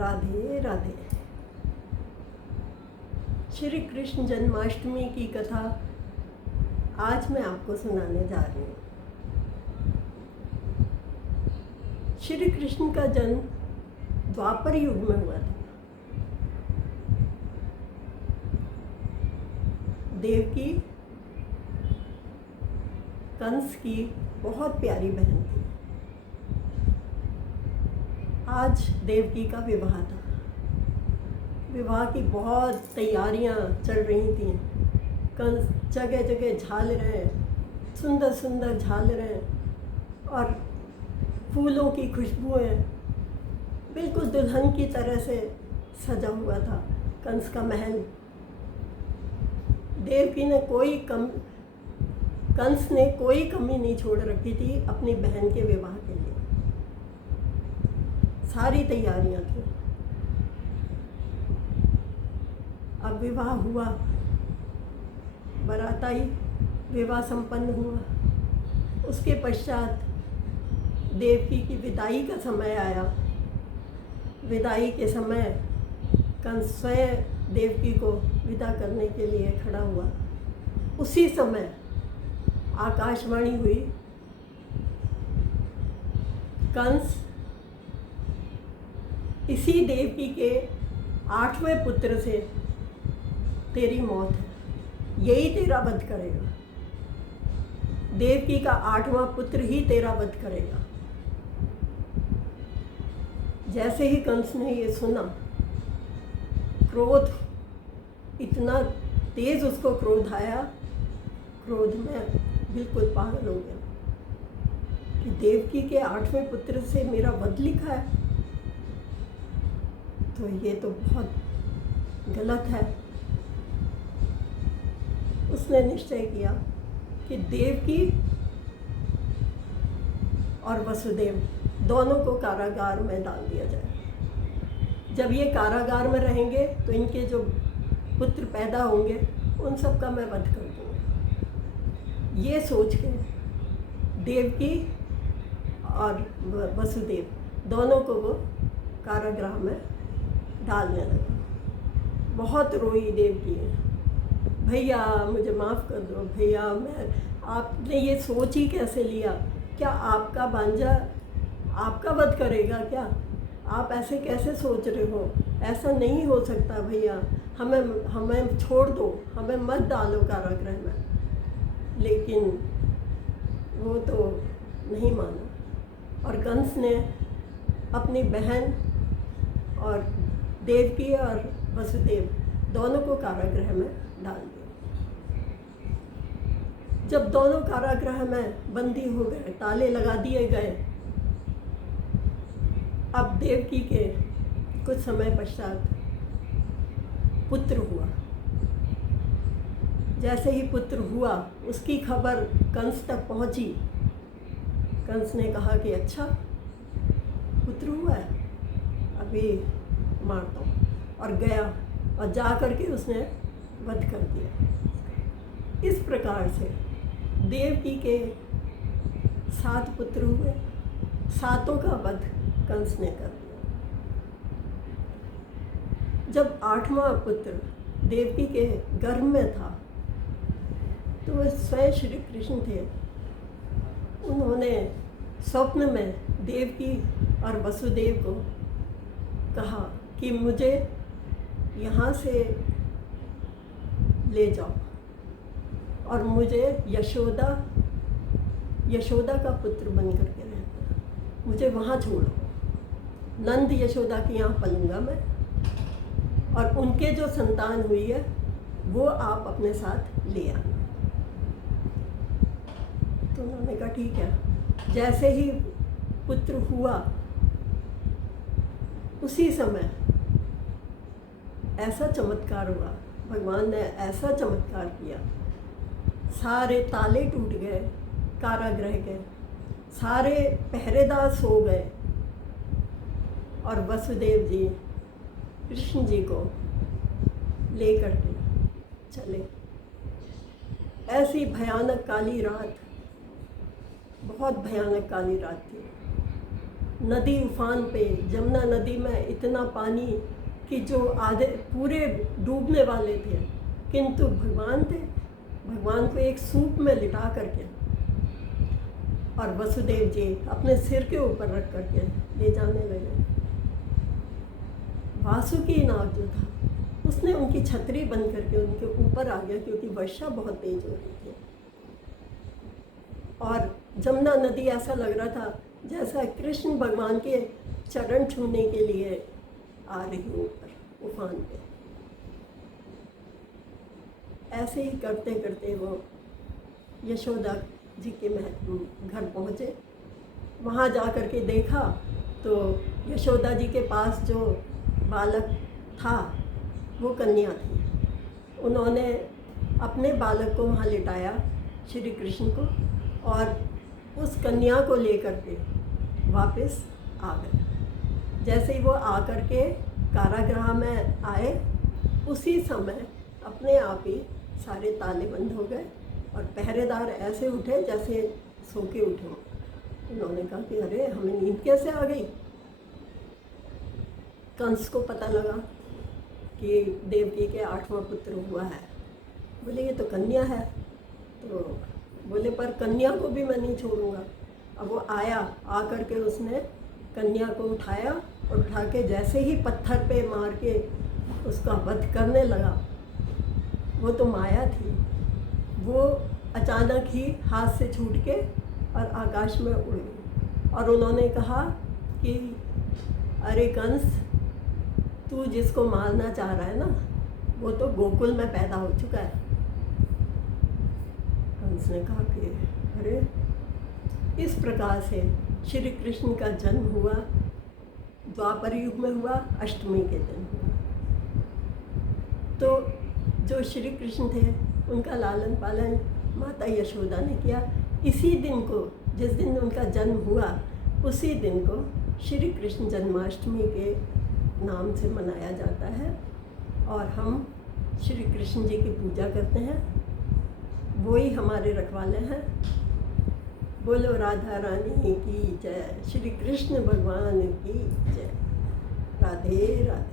राधे राधे। श्री कृष्ण जन्माष्टमी की कथा आज मैं आपको सुनाने जा रही हूँ। श्री कृष्ण का जन्म द्वापर युग में हुआ था। देवकी कंस की बहुत प्यारी बहन थी। आज देवकी का विवाह था। विवाह की बहुत तैयारियां चल रही थीं। कंस जगह जगह झालरें, सुंदर सुंदर झालरें और फूलों की खुशबुएं, बिल्कुल दुल्हन की तरह से सजा हुआ था कंस का महल। देवकी ने कंस ने कोई कमी नहीं छोड़ रखी थी अपनी बहन के विवाह के लिए। सारी तैयारियां थी। अब विवाह हुआ, बारात आई, विवाह संपन्न हुआ। उसके पश्चात देवकी की विदाई का समय आया। विदाई के समय कंस स्वयं देवकी को विदा करने के लिए खड़ा हुआ। उसी समय आकाशवाणी हुई, कंस, इसी देवकी के 8वें पुत्र से तेरी मौत है, यही तेरा वध करेगा। देवकी का 8वां पुत्र ही तेरा वध करेगा। जैसे ही कंस ने ये सुना, क्रोध, इतना तेज उसको क्रोध आया, क्रोध में बिल्कुल पागल हो गया कि देवकी के 8वें पुत्र से मेरा वध लिखा है, तो ये तो बहुत गलत है। उसने निश्चय किया कि देवकी और वसुदेव दोनों को कारागार में डाल दिया जाए। जब ये कारागार में रहेंगे तो इनके जो पुत्र पैदा होंगे उन सब का मैं वध कर दूँगा। ये सोच के देवकी और वसुदेव दोनों को वो कारागृह में डालने लगा। बहुत रोई देवकी, भैया मुझे माफ़ कर दो, भैया आपने ये सोच ही कैसे लिया? क्या आपका भांजा आपका वध करेगा क्या? आप ऐसे कैसे सोच रहे हो? ऐसा नहीं हो सकता भैया, हमें छोड़ दो, हमें मत डालो कारागृह में। लेकिन वो तो नहीं माना और कंस ने अपनी बहन और देवकी और वसुदेव दोनों को कारागृह में डाल दिया। जब दोनों कारागृह में बंदी हो गए, ताले लगा दिए गए, अब देवकी के कुछ समय पश्चात पुत्र हुआ। जैसे ही पुत्र हुआ, उसकी खबर कंस तक पहुंची। कंस ने कहा कि अच्छा, पुत्र हुआ है, अभी मारता हूँ, और गया और जा कर के उसने वध कर दिया। इस प्रकार से देवकी के 7 पुत्र हुए, 7 का वध कंस ने कर दिया। जब 8वां पुत्र देवकी के गर्भ में था तो वह स्वयं श्री कृष्ण थे। उन्होंने स्वप्न में देवकी और वसुदेव को कहा कि मुझे यहाँ से ले जाओ और मुझे यशोदा का पुत्र बन करके रहना, मुझे वहाँ छोड़ो। नंद यशोदा के यहाँ पलूँगा मैं, और उनके जो संतान हुई है वो आप अपने साथ ले आना। तो उन्होंने कहा ठीक है। जैसे ही पुत्र हुआ, उसी समय ऐसा चमत्कार हुआ, भगवान ने ऐसा चमत्कार किया, सारे ताले टूट गए कारागृह के, सारे पहरेदार सो गए और वसुदेव जी कृष्ण जी को लेकर के चले। ऐसी भयानक काली रात, बहुत भयानक काली रात थी। नदी उफान पे, जमुना नदी में इतना पानी कि जो आधे पूरे डूबने वाले थे, किंतु भगवान थे, भगवान को एक सूप में लिटा करके और वसुदेव जी अपने सिर के ऊपर रख करके ले जाने लगे। वासुकी नाग जो था उसने उनकी छतरी बंद करके उनके ऊपर आ गया, क्योंकि वर्षा बहुत तेज हो रही थी। और जमुना नदी ऐसा लग रहा था जैसा कृष्ण भगवान के चरण छूने के लिए आ रही ऊपर उफान पे। ऐसे ही करते करते वो यशोदा जी के घर पहुँचे। वहाँ जा कर के देखा तो यशोदा जी के पास जो बालक था वो कन्या थी। उन्होंने अपने बालक को वहाँ लिटाया, श्री कृष्ण को, और उस कन्या को लेकर के वापस आ गए। जैसे ही वो आकर के कारागृह में आए, उसी समय अपने आप ही सारे ताले बंद हो गए और पहरेदार ऐसे उठे जैसे सो के उठे हों। उन्होंने कहा कि अरे हमें नींद कैसे आ गई। कंस को पता लगा कि देवकी के 8वां पुत्र हुआ है। बोले ये तो कन्या है। तो बोले पर कन्या को भी मैं नहीं छोड़ूंगा। अब वो आया, आकर के उसने कन्या को उठाया और उठा के जैसे ही पत्थर पे मार के उसका वध करने लगा, वो तो माया थी, वो अचानक ही हाथ से छूट के और आकाश में उड़ गई। और उन्होंने कहा कि अरे कंस, तू जिसको मारना चाह रहा है ना, वो तो गोकुल में पैदा हो चुका है। कंस ने कहा कि अरे, इस प्रकार से श्री कृष्ण का जन्म हुआ, द्वापर युग में हुआ, अष्टमी के दिन हुआ। तो जो श्री कृष्ण थे उनका लालन पालन माता यशोदा ने किया। इसी दिन को, जिस दिन उनका जन्म हुआ, उसी दिन को श्री कृष्ण जन्माष्टमी के नाम से मनाया जाता है। और हम श्री कृष्ण जी की पूजा करते हैं, वो ही हमारे रखवाले हैं। बोलो राधा रानी की जय, श्री कृष्ण भगवान की जय। राधे राधे।